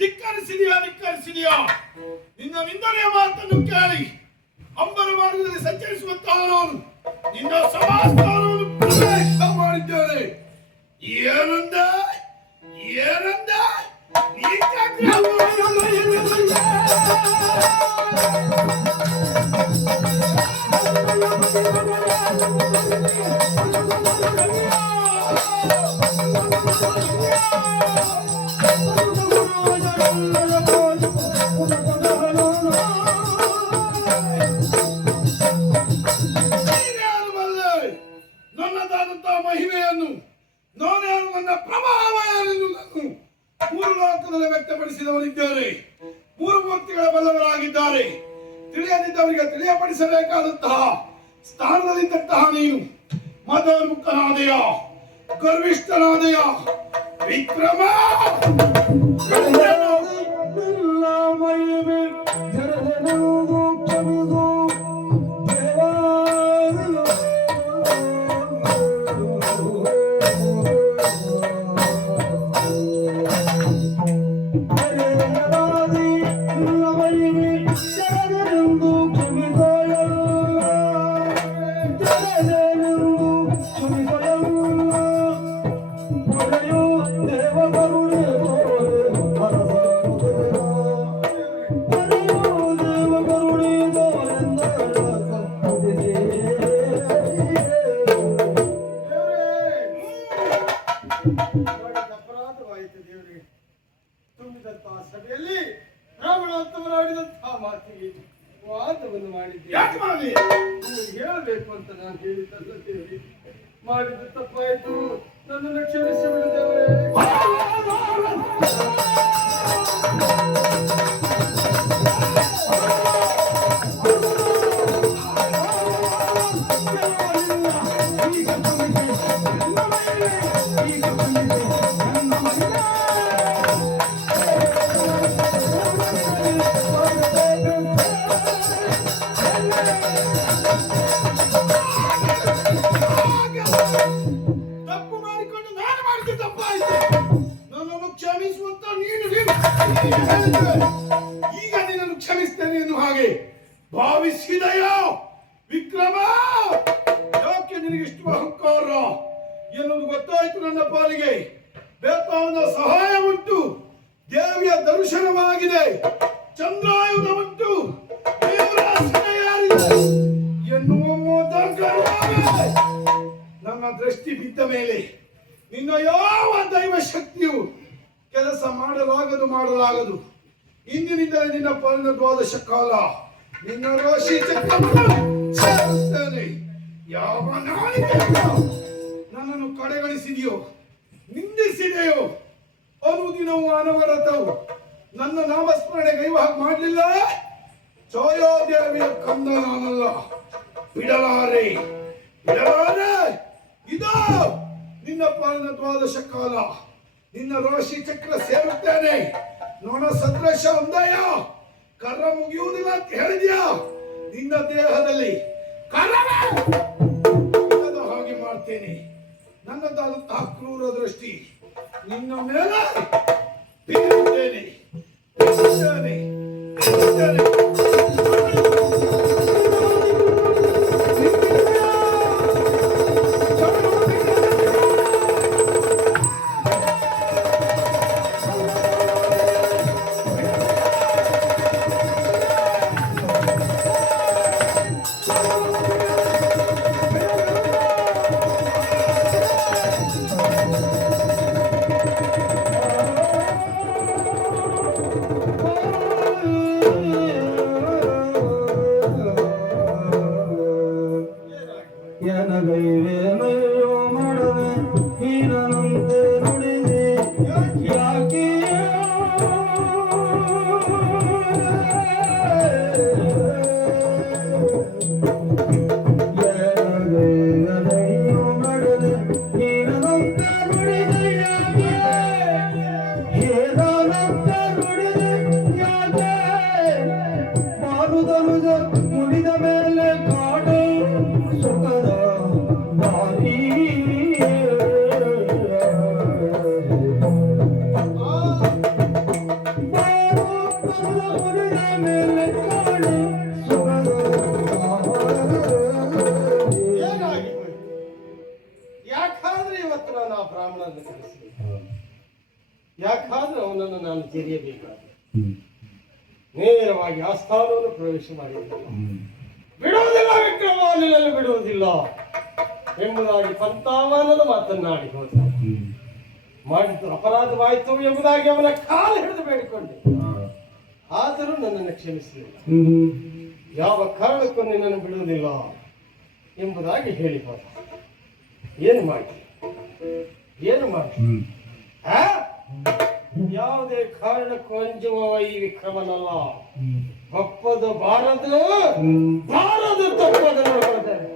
ಧಿಕ್ಕರಿಸಿದೆಯಾ ನಿನ್ನ ನಿಂದನೆಯ ಮಾತನ್ನು ಕೇಳಿ ಅಂಬರ ಮಾರ್ಗದಲ್ಲಿ ಸಂಚರಿಸುವಂತಹ ನಾನು ನಿನ್ನ ಸಮಾಸ್ಥಾನವನ್ನು ಪ್ರವೇಶ ಮಾಡಿದ್ದೇನೆ. ಏನಂದ ಏನಂದ ನನ್ನದಾದಂತಹ ಮಹಿಮೆಯನ್ನು ನಾನ್ಯಾರು ನನ್ನ ಪ್ರಭಾವ ಯಾರೆಂದು ಮೂರು ಲೋಕದಲ್ಲಿ ವ್ಯಕ್ತಪಡಿಸಿದವರಿದ್ದಾರೆ. ಮೂರು ಮೂರ್ತಿಗಳ ಬಲ್ಲವರಾಗಿದ್ದಾರೆ. ತಿಳಿಯದಿದ್ದವರಿಗೆ ತಿಳಿಯಪಡಿಸಬೇಕಾದಂತಹ ಸ್ಥಾನದಲ್ಲಿದ್ದಂತಹ ನೀನು ಮದೋನ್ಮುಖನಾದೆಯ ಗರ್ವಿಷ್ಠನಾದೆಯ ವಿಕ್ರಮ. ಅಪರಾಧವಾಯಿತು ದೇವರೇ. ತುಂಬಿದಂತಹ ಸಭೆಯಲ್ಲಿ ರಾವಣಾಡಿದಂತಹ ಮಾತಿಗೆ ವಾದವನ್ನು ಮಾಡಿದ್ದೆ. ಹೇಳಬೇಕು ಅಂತ ನಾನು ಹೇಳಿದ್ದಲ್ಲ ದೇವರೇ. ಮಾಡಿದ ತಪ್ಪಾಯಿತು, ನನ್ನನ್ನು ಕ್ಷಮಿಸಿ ಬಿಡುತ್ತೇವೆ. ಈಗ ನಿನ್ನನ್ನು ಕ್ಷಮಿಸ್ತೇನೆ ಎನ್ನುವ ಹಾಗೆ ಭಾವಿಸಿದೆಯೋ ವಿಕ್ರಮ? ಯಾಕೆ ನಿನಗಿಷ್ಟು ಅಹಂಕಾರ ಎನ್ನುವುದು ಗೊತ್ತಾಯ್ತು. ನನ್ನ ಪಾಲಿಗೆ ಬೇಕಾದ ಸಹಾಯ ಉಂಟು, ದೇವಿಯ ದರ್ಶನವಾಗಿದೆ, ಚಂದ್ರಾಯುಧ ಉಂಟು, ಎನ್ನುವ ನನ್ನ ದೃಷ್ಟಿ ಬಿದ್ದ ಮೇಲೆ ನಿನ್ನ ಯಾವ ದೈವ ಶಕ್ತಿಯು ಕೆಲಸ ಮಾಡಲಾಗದು. ಇಂದಿನಿಂದಲೇ ನಿನ್ನ ಪಾಲಿನ ದ್ವಾದಶ ಕಾಲ ನಿನ್ನ ರಾಶಿ ಚಕ್ರವನ್ನೇ ಯಾವ ನನ್ನನ್ನು ಕಡೆಗಣಿಸಿದೆಯೋ, ನಿಂದಿಸಿದೆಯೋ, ಅನುದಿನವೂ ಅನವರತವು ನನ್ನ ನಾಮಸ್ಮರಣೆ ಕೈವಾಹ ಮಾಡಲಿಲ್ಲ. ಛಾಯಾದೇವಿಯ ಕಂದ ನಾನಲ್ಲ, ಬಿಡಲಾರೆ. ಇದೋ ನಿನ್ನ ಪಾಲಿನ ದ್ವಾದಶ ಕಾಲ ನಿನ್ನ ರಾಶಿ ಚಕ್ರ ಸೇರುತ್ತೇನೆ. ನೋಡ ಸದೃಶ ಒಂದಯ ಕರ್ರ ಮುಗಿಯುವುದಿಲ್ಲ ಅಂತ ಹೇಳಿದ್ಯಾ? ನಿನ್ನ ದೇಹದಲ್ಲಿ ಕರ್ರದ ಹಾಗೆ ಮಾಡ್ತೇನೆ. ನನ್ನದಾದಂತಹ ಕ್ರೂರ ದೃಷ್ಟಿ ನಿನ್ನ ಮೇಲೆ ಬೀರುತ್ತೇನೆ. ಮರುದನುಜ ಮುಡಿದ ಮೇಲೆ ಕಾಡು ಸುಖದ ದಾರಿ ಮುಡಿದ ಮೇಲೆ ಕಾಡು ಸುಖದ ಏನಾಗಿ ಹೋಯ್ತು? ಯಾಕಾದ್ರೆ ಇವತ್ತು ನಾನು ಆ ಬ್ರಾಹ್ಮಣನ ಕರೆಸಿದೆ? ಯಾಕಾದ್ರೆ ಅವನನ್ನು ನಾನು ತೆರೆಯಬೇಕಾದ ನೇರವಾಗಿ ಆಸ್ಥಾನವನ್ನು ಪ್ರವೇಶ ಮಾಡಿದ್ದೇನೆ. ಬಿಡುವುದಿಲ್ಲ ವಿಕ್ರಮಾದಿನಲ್ಲಿ ಬಿಡುವುದಿಲ್ಲ ಎಂಬುದಾಗಿ ಪಂತಾವನದ ಮಾತನ್ನಾಡಿ ಹೋದ. ಮಾಡಿದ್ದು ಅಪರಾಧವಾಯಿತು ಎಂಬುದಾಗಿ ಅವನ ಕಾಲು ಹಿಡಿದು ಬೇಡಿಕೊಂಡೆ. ಆದರೂ ನನ್ನನ್ನು ಕ್ಷಮಿಸಲಿಲ್ಲ. ಯಾವ ಕಾರಣಕ್ಕೂ ನಿನ್ನನ್ನು ಬಿಡುವುದಿಲ್ಲ ಎಂಬುದಾಗಿ ಹೇಳಿ ಹೋದ. ಏನು ಮಾಡಿ ಏನು ಮಾಡಿ ಯಾವುದೇ ಕಾರಣಕ್ಕೂ ಅಂಜುವ ಈ ವಿಕ್ರಮನಲ್ಲ. ಒಪ್ಪದು ಬಾರದು ಬಾರದು ತಪ್ಪದು ನೋಡ್ತಾರೆ.